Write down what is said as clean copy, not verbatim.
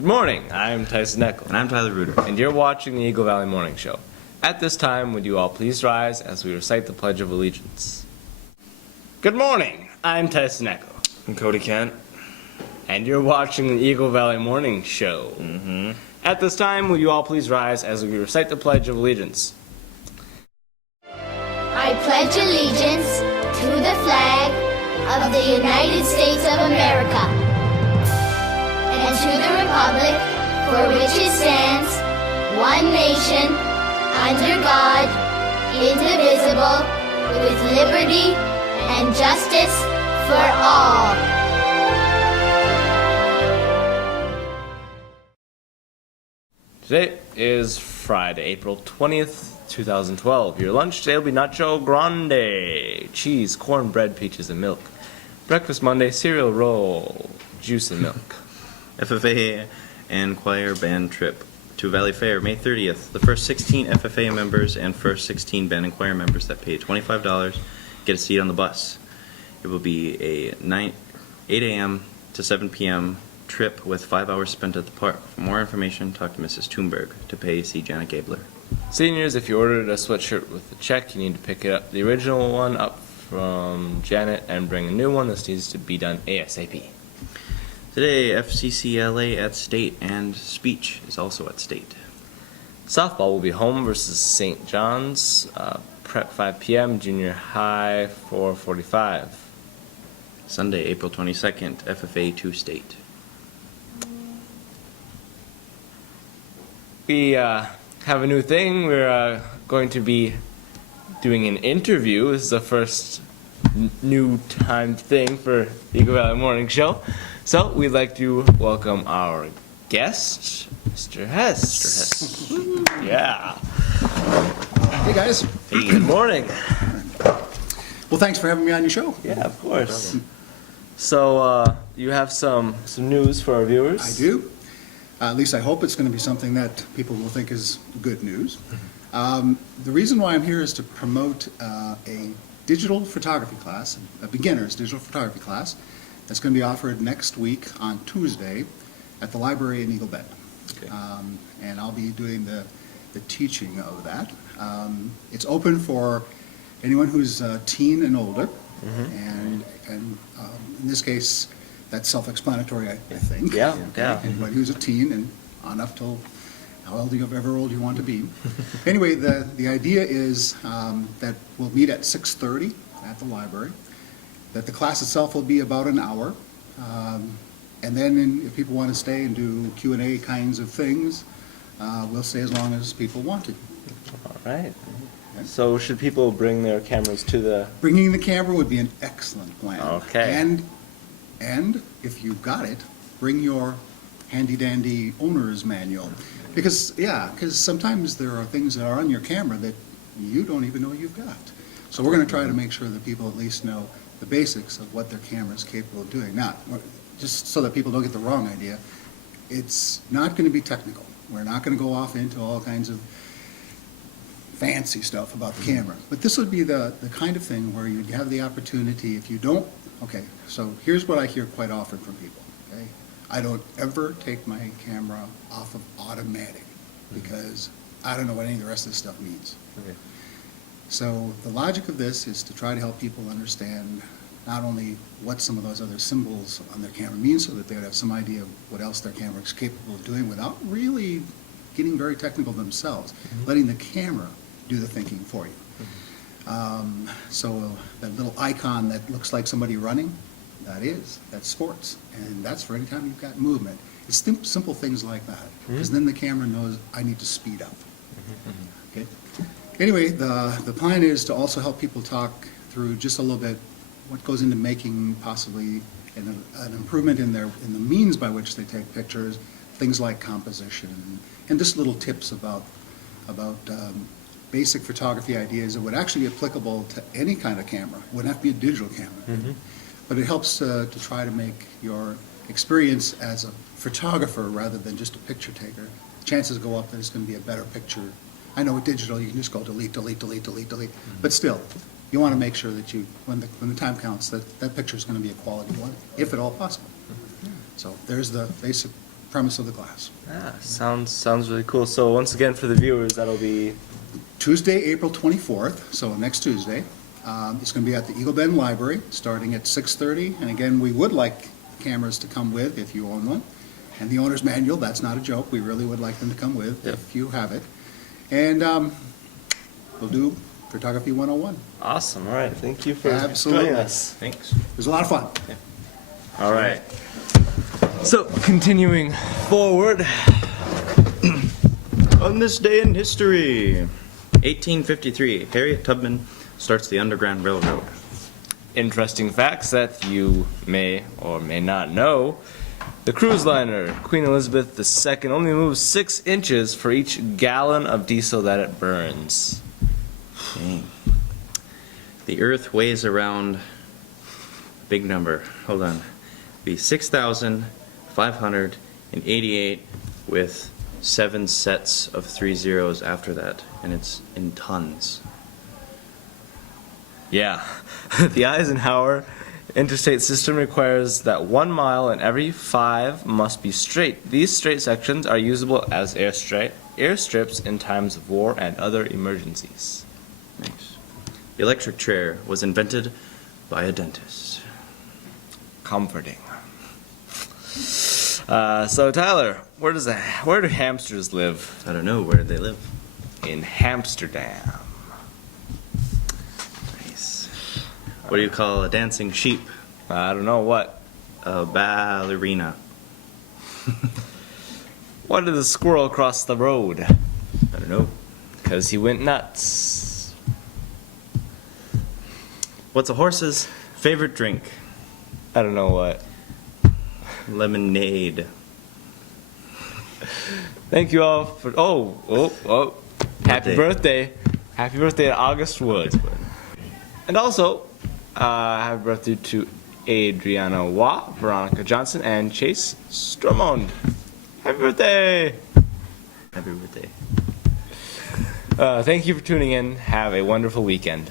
Good morning, I'm Tyson Eckel. And I'm Tyler Reuter. And you're watching the Eagle Valley Morning Show. At this time, would you all please rise as we recite the Pledge of Allegiance? Good morning, I'm Tyson Eckel. I'm Cody Kent. And you're watching the Eagle Valley Morning Show. At this time, would you all please rise as we recite the Pledge of Allegiance? I pledge allegiance to the flag of the United States of America and to the republic for which it stands, one nation, under God, indivisible, with liberty and justice for all. Today is Friday, April 20th, 2012. Your lunch today will be Nacho Grande, cheese, cornbread, peaches, and milk. Breakfast Monday, cereal roll, juice and milk. FFA and choir band trip to Valley Fair, May 30th. The first 16 FFA members and first 16 band and choir members that pay $25 get a seat on the bus. It will be a 8 a.m. to 7 p.m. trip with 5 hours spent at the park. For more information, talk to Mrs. Thunberg. To pay, see Janet Gabler. Seniors, if you ordered a sweatshirt with a check, you need to pick it up, the original one up from Janet, and bring a new one. This needs to be done ASAP. Today, FCCLA at state and speech is also at state. Softball will be home versus St. John's, prep 5 p.m., junior high 4:45. Sunday, April 22nd, FFA to state. We have a new thing. We're going to be doing an interview. This is the first new time thing for the Eagle Valley Morning Show. So we'd like to welcome our guest, Mr. Hess. Mr. Hess. Yeah. Hey guys. Hey, good morning. Well, thanks for having me on your show. Yeah, of course. So you have some news for our viewers? I do. At least I hope it's going to be something that people will think is good news. The reason why I'm here is to promote a digital photography class, a beginner's digital photography class, that's going to be offered next week on Tuesday at the library in Eagle Bend. Okay. And I'll be doing the teaching of that. It's open for anyone who's teen and older, and in this case, that's self-explanatory, I think. Yeah, Okay? yeah. Anybody who's a teen and on up till however old you want to be. Anyway, the idea is that we'll meet at 6:30 at the library, that the class itself will be about an hour, and then if people want to stay and do Q&A kinds of things, we'll stay as long as people want to. All right. So should people bring their cameras to the... Bringing the camera would be an excellent plan. Okay. And if you've got it, bring your handy-dandy owner's manual. Because sometimes there are things that are on your camera that you don't even know you've got. So we're going to try to make sure that people at least know the basics of what their camera is capable of doing. Now, just so that people don't get the wrong idea, it's not going to be technical. We're not going to go off into all kinds of fancy stuff about the camera. But this would be the kind of thing where you'd have the opportunity, if you don't, okay, so here's what I hear quite often from people, okay? I don't ever take my camera off of automatic because I don't know what any of the rest of this stuff means. Okay. So the logic of this is to try to help people understand not only what some of those other symbols on their camera mean so that they would have some idea of what else their camera is capable of doing without really getting very technical themselves, letting the camera do the thinking for you. So that little icon that looks like somebody running, that's sports. And that's for any time you've got movement. It's simple things like that, because then the camera knows I need to speed up. Okay. Anyway, the plan is to also help people talk through just a little bit what goes into making possibly an improvement in the means by which they take pictures, things like composition, and just little tips about basic photography ideas that would actually be applicable to any kind of camera. It wouldn't have to be a digital camera. But it helps to try to make your experience as a photographer rather than just a picture taker. Chances go up that it's going to be a better picture. I know with digital you can just go delete, delete, delete, delete, delete. But still, you want to make sure that when the time counts, that picture is going to be a quality one, if at all possible. So there's the basic premise of the class. Sounds really cool. So once again, for the viewers, that'll be Tuesday, April 24th, so next Tuesday. It's going to be at the Eagle Bend Library, starting at 6:30. And again, we would like cameras to come with if you own one. And the owner's manual, that's not a joke. We really would like them to come with if you have it. And we'll do Photography 101. awesome. All right, thank you for Absolutely. joining us. Thanks. It was a lot of fun. All right. So continuing forward, On this day in history, 1853, Harriet Tubman starts the Underground Railroad. interesting facts that you may or may not know. The cruise liner Queen Elizabeth II only moves 6 inches for each gallon of diesel that it burns. Dang. The Earth weighs around, big number, hold on, be 6,588 with 7 sets of 3 zeros after that, and it's in tons. Yeah. The Eisenhower interstate system requires that 1 mile in every 5 must be straight. These straight sections are usable as airstrips in times of war and other emergencies. Nice. The electric chair was invented by a dentist. Comforting. So Tyler, where do hamsters live? I don't know, where do they live? In Hamsterdam. Nice. What do you call a dancing sheep? I don't know what. A ballerina. Why did the squirrel cross the road? I don't know. Because he went nuts. What's a horse's favorite drink? I don't know what. Lemonade. Thank you all for. Happy birthday. Happy birthday to August Wood. And also, happy birthday to Adriana Waugh, Veronica Johnson, and Chase Stromond. Happy birthday. Happy birthday. Thank you for tuning in. Have a wonderful weekend.